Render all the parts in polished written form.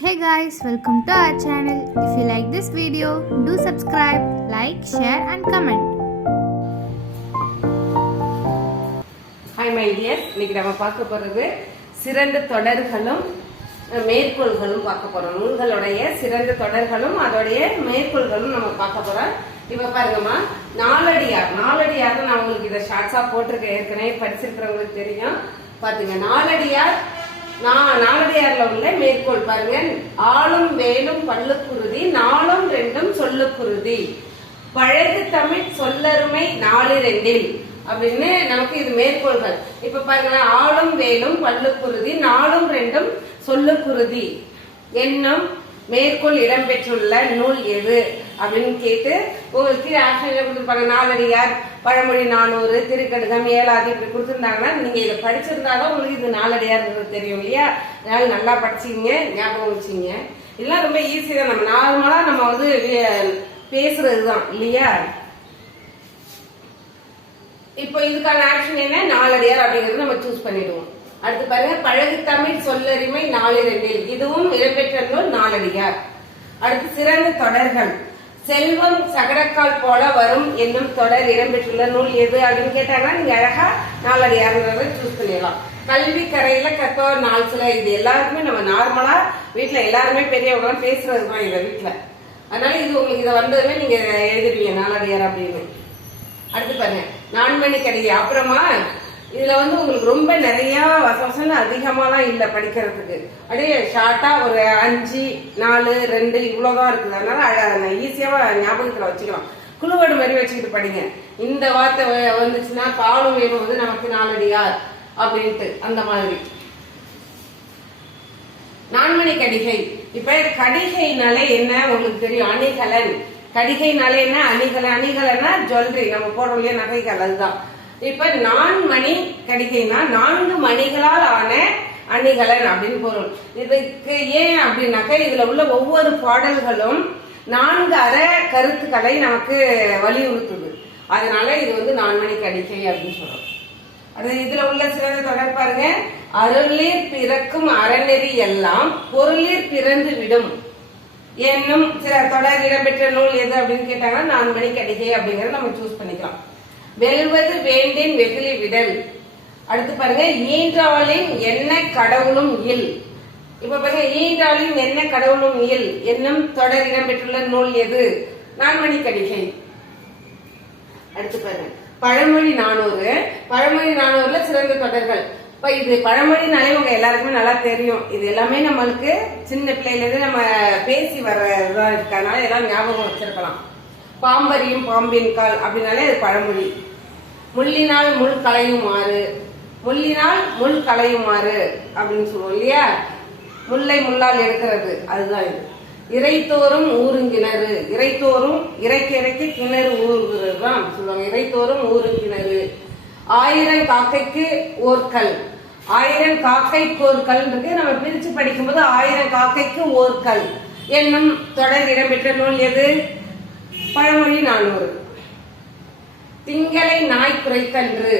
Hey guys, welcome to our channel. If you like this video, do subscribe, like, share and comment. Hi my dear, இன்னைக்கு நம்ம பார்க்க போறது சிறந்த தொடர்களும் மேற்கோள்களும் பார்க்க போறோம். நூல்களுடைய சிறந்த தொடர்களும் அதோடைய மேற்கோள்களும் நம்ம பார்க்க போறோம். இப்ப பாருங்கம்மா, நாலடியார் நான் உங்களுக்கு இதை ஷார்ட்ஸா போட்டிருக்கேன், ஏற்கனவே படிச்சிருக்கிறவங்களுக்கு தெரியும். பாத்தீங்க, நாலடியார்ல உள்ள மேற்கோள் பாருங்க. ஆளும் வேலும் பல்லுக்குருதி, நாளும் ரெண்டும் சொல்லுக்குருதி, பழகு தமிழ் சொல்லருமை நாலு ரெண்டில் அப்படின்னு நமக்கு இது மேற்கோள்கள். இப்ப பாருங்க, ஆளும் வேலும் பல்லுக்குருதி, நாளும் ரெண்டும் சொல்லுக்குருதி என்னும் மேற்கோள் இடம்பெற்றுள்ள நூல் எது அப்படின்னு கேட்டு உங்களுக்கு ஆப்ஷன்ல கொடுத்துருப்பாங்க. நாலடியார், பழமொழி 400, திருக்கடுகம், ஏழாதி இப்படி கொடுத்துருந்தாங்கன்னா நீங்க இதை படிச்சிருந்தாலும் உங்களுக்கு இது நாலடியார் தெரியும் இல்லையா? அதனால நல்லா படிச்சீங்க, ஞாபகம் வச்சீங்க. இதெல்லாம் ரொம்ப ஈஸி தான், நம்ம நார்மலா நம்ம வந்து பேசுறதுதான் இல்லையா? இப்போ இதுக்கான ஆப்ஷன் என்ன? நாலடியார் அப்படிங்கறது நம்ம சூஸ் பண்ணிடுவோம். அடுத்து பாருங்க, பழகு தமிழ் சொல்லறிமை நாலு ரெண்டில், இதுவும் இடம்பெற்ற நூல் நாலடியார். அடுத்து சிறந்த தொடர்கள், செல்வம் சகடக்கால் போல வரும் என்னும் தொடர் இடம்பெற்றுள்ள நூல் எது அப்படின்னு கேட்டாங்கன்னா நீங்க அழகா நாலடியார்ன்றத சூஸ் பண்ணிடலாம். கல்வி கரையில கத்தோர் நாள் சில, இது எல்லாருக்குமே நம்ம நார்மலா வீட்டுல எல்லாருமே பெரியவங்க பேசுறதுதான் எங்க வீட்டுல. அதனால இது உங்களுக்கு இதை வந்ததுமே நீங்க எழுதிடுவீங்க நாலடியார் அப்படின்னு. அடுத்து பாருங்க, நான்மணி கடிகை. அப்புறமா இதுல வந்து உங்களுக்கு ரொம்ப நிறைய வசவசம் அதிகமாலாம் இல்ல படிக்கிறதுக்கு, அப்படியே ஷார்ட்டா ஒரு 5, 4, 2 இவ்வளவுதான் இருக்குது. அதனால ஈஸியாவா ஞாபகத்துல வச்சுக்கலாம். குழுவடு மாதிரி வச்சுக்கிட்டு படிங்க. இந்த வார்த்தை வந்துச்சுன்னா பாலும் வேணும் வந்து நமக்கு நாலடியார் அப்படின்ட்டு அந்த மாதிரி. நான்மணி கடிகை. இப்ப கடிகைனாலே என்ன உங்களுக்கு தெரியும்? அணிகலன். கடிகைனாலே என்ன? அணிகலன். அணிகலன்னா ஜுவல்லரி, நம்ம போடுறோம் இல்லையா, நகைகள், அதுதான். இப்ப நான்மணி கடிகைனா 4 மணிகளால் ஆன அணிகலன் அப்படின்னு பொருள். இதுக்கு ஏன் அப்படின்னாக்க இதுல உள்ள ஒவ்வொரு பாடல்களும் 4 அற கருத்துக்களை நமக்கு வலியுறுத்துது. அதனால இது வந்து நான்மணி கடிகை அப்படின்னு சொல்றோம். அது இதுல உள்ள சிறந்த தொடர் பாருங்க. அருளில் பிறக்கும் அறநெறி எல்லாம் பொருளில் பிறந்து விடும் என்னும் சில தொடர் இடம்பெற்ற நூல் எது அப்படின்னு கேட்டாங்கன்னா நான்மணி கடிகை அப்படிங்கறத நம்ம சூஸ் பண்ணிக்கலாம். வெல்வது வேண்டின் வெகுளி விடல். அடுத்து பாருங்க, ஈன்றாளின் என்ன கடவுளும் இல். இப்ப பாருங்க, ஈன்றாளின் என்ன கடவுளும் இல் என்னும் தொடர் இடம்பெற்றுள்ள நூல் எது? நான்மணி கடிகை. அடுத்து பாருங்க, பழமொழி 400. பழமொழி 400ல சிறந்த தொடர்கள். இப்ப இது பழமொழினாலே உங்க எல்லாருக்குமே நல்லா தெரியும். இது எல்லாமே நம்மளுக்கு சின்ன பிள்ளைல இருந்து நம்ம பேசி வர்றதா இருக்கனால எல்லாம் ஞாபகம் வச்சிருக்கலாம். பாம்பரியும் பாம்பின் கால் அப்படின்னாலே அது பழமொழி. முள்ளினால் முள் களையுமாறு, முள்ளினால் முள் களையுமாறு அப்படின்னு சொல்லுவோம் இல்லையா? முல்லை முள்ளால் எடுக்கிறது, அதுதான் இது. இறைத்தோறும் ஊருங்கிணறு. இறைத்தோறும் இறைக்கு இறைக்கு கிணறு ஊறுகிறது தான் சொல்லுவாங்க. இறைத்தோறும் ஊருங்கிணறு. 1000 காக்கைக்கு ஓர்கல். 1000 காக்கைக்கு ஓர்கல் இருக்கு. நம்ம பிரிச்சு படிக்கும்போது 1000 காக்கைக்கு ஓர்கல் என்னும் தொடர் இடம்பெற்ற நூல் எது? பழமொழி 400. திங்களை நாய் குறைத்தன்று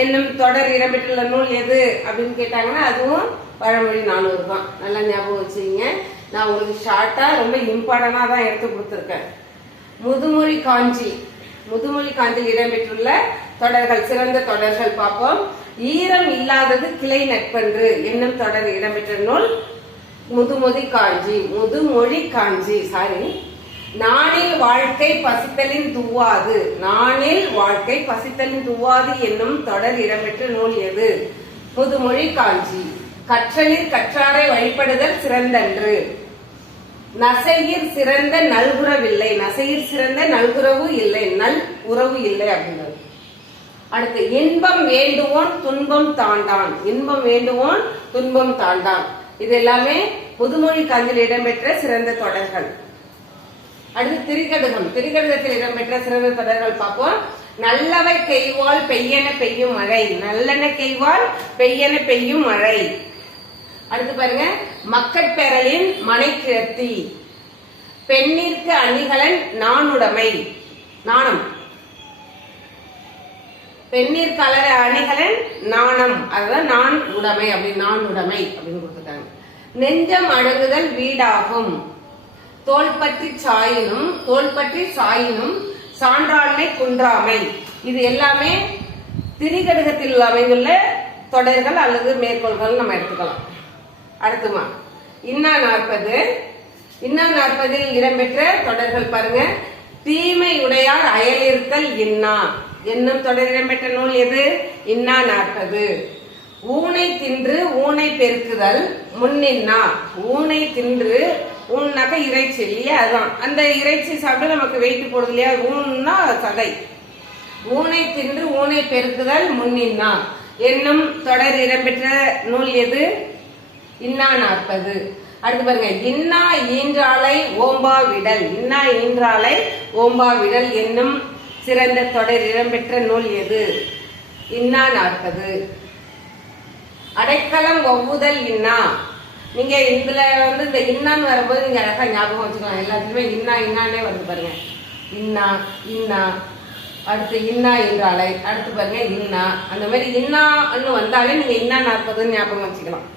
என்னும் தொடர் இடம்பெற்றுள்ள நூல் எது அப்படின்னு கேட்டாங்கன்னா அதுவும் பழமொழி 400 தான். நல்லா ஞாபகம் வச்சுங்க. நான் உங்களுக்கு ஷார்ட்டா ரொம்ப இம்பார்ட்டன்டா தான் எடுத்து கொடுத்துருக்கேன். முதுமொழி காஞ்சி. முதுமொழி காஞ்சியில் இடம்பெற்றுள்ள தொடர்கள், சிறந்த தொடர்கள் பார்ப்போம். ஈரம் இல்லாதது கிளை நட்பன்று என்னும் தொடர் இடம்பெற்ற நூல் முதுமொழி காஞ்சி. முதுமொழி காஞ்சி, சாரி. நானில் வாழ்க்கை பசித்தலின் துவாது. நானில் வாழ்க்கை பசித்தலின் துவாது என்னும் தொடர் இடம்பெற்ற நூல் எது? முதுமொழி காஞ்சி. கற்றலில் கற்றாரை வழிபடுதல் சிறந்தன்று. நசையிர் சிறந்த நல்குறவில்லை. நசையிர் சிறந்த நல்குறவு இல்லை, நல் உறவு இல்லை அப்படின்றது. அடுத்து, இன்பம் வேண்டுவோன் துன்பம் தாண்டான். இன்பம் வேண்டுவோன் துன்பம் தாண்டான். இது எல்லாமே முதுமொழி காஞ்சியில் இடம்பெற்ற சிறந்த தொடர்கள். அடுத்து திரிகடுகம். திரிகடுகத்தில் இடம்பெற்ற சிறந்த தொடர்கள் பார்ப்போம். நல்லவை கெய்வால் பெய்யென பெய்யும் மழை. நல்லென கெய்வால் பெய்யென பெய்யும் மழை. அடுத்து பாருங்க, மக்கட்பேரலின் மனைக்கிழத்தி. பெண்ணிற்கு அணிகலன் நாணுடைமை. நாணம். பெண்ணிற்கு அணிகலன் நாணம், அதுதான் நான் உடைமை அப்படின்னு, நான் உடைமை அப்படின்னு கொடுத்துட்டாங்க. நெஞ்சம் அடங்குதல் வீடாகும். தோல் பற்றி சாயினும் சான்றாண்மை குன்றாமை. இது எல்லாமே திரிகடுகத்தில் அமைந்துள்ள தொடர்கள் அல்லது மேற்கோள்கள் நம்ம எடுத்துக்கலாம். அடுத்துமா இன்னா 40 இடம்பெற்ற தொடர்கள் பாருங்க. தீமை உடையார் அயலிருத்தல் இன்னா என்னும் தொடர் இடம்பெற்ற நூல் எது? இன்னா 40. ஊனை தின்று ஊனை பெருக்குதல் முன்னின்னா. ஊனை தின்று ஊன்னாக்க இறைச்சி இல்லையா, அதுதான். அந்த இறைச்சி சாப்பிட்டு நமக்கு வெயிட் போடுது இல்லையா, ஊன்னா சதை. ஊனை தின்று ஊனை பெருக்குதல் முன்னின்னா என்னும் தொடர் இடம்பெற்ற நூல் எது? இன்னா 40. அடுத்து பாருங்க. இன்னா ஈன்றாலை ஓம்பா விடல். இன்னா ஈன்றாலை ஓம்பா விடல் என்னும் சிறந்த தொடர் இடம்பெற்ற நூல் எது? இன்னா 40. அடைக்கலம் ஒவ்வுதல் இன்னா. நீங்க இதுல இந்த இன்னான்னு வரும்போது நீங்க அழகா ஞாபகம் வச்சுக்கலாம். எல்லாத்துக்குமே இன்னானே வருது பாருங்க. இன்னா அடுத்து இன்னா என்றாலை. அடுத்து பாருங்க இன்னா. அந்த மாதிரி இன்னான்னு வந்தாலே நீங்க இன்னா 40 ஞாபகம் வச்சுக்கலாம்.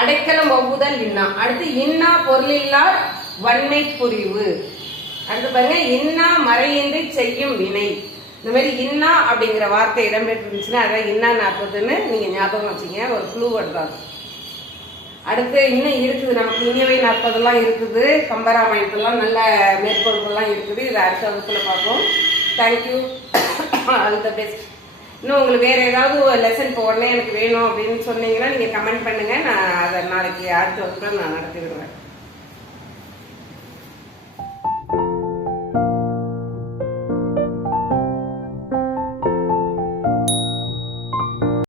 அடைக்கலம் ஒவ்வுதல் இன்னா. அடுத்து இன்னா பொருளில்லார் வன்மை புரிவு. அடுத்து பாருங்க இன்னா மறையின்றி செய்யும் வினை. இந்த மாதிரி இன்னா அப்படிங்கிற வார்த்தை இடம்பெற்றுச்சுன்னா அதான் இன்னா 40ன்னு நீங்க ஞாபகம் வச்சுங்க. ஒரு க்ளூ எடுத்தாங்க. அடுத்து இன்னும் இருக்குது, நமக்கு இனியவை 40 இருக்குது. கம்பராமாயணத்துலாம் நல்ல மேற்கோள்கள்லாம் இருக்குது. இதை அடுத்த வகுப்புல பார்ப்போம். Thank you, all the best. இன்னும் உங்களுக்கு வேற ஏதாவது லெசன் இப்போ உடனே எனக்கு வேணும் அப்படின்னு சொன்னீங்கன்னா நீங்க கமெண்ட் பண்ணுங்க. நான் அதை நாளைக்கு அடுத்த வகுப்புல நான் நடத்தி விடுவேன்.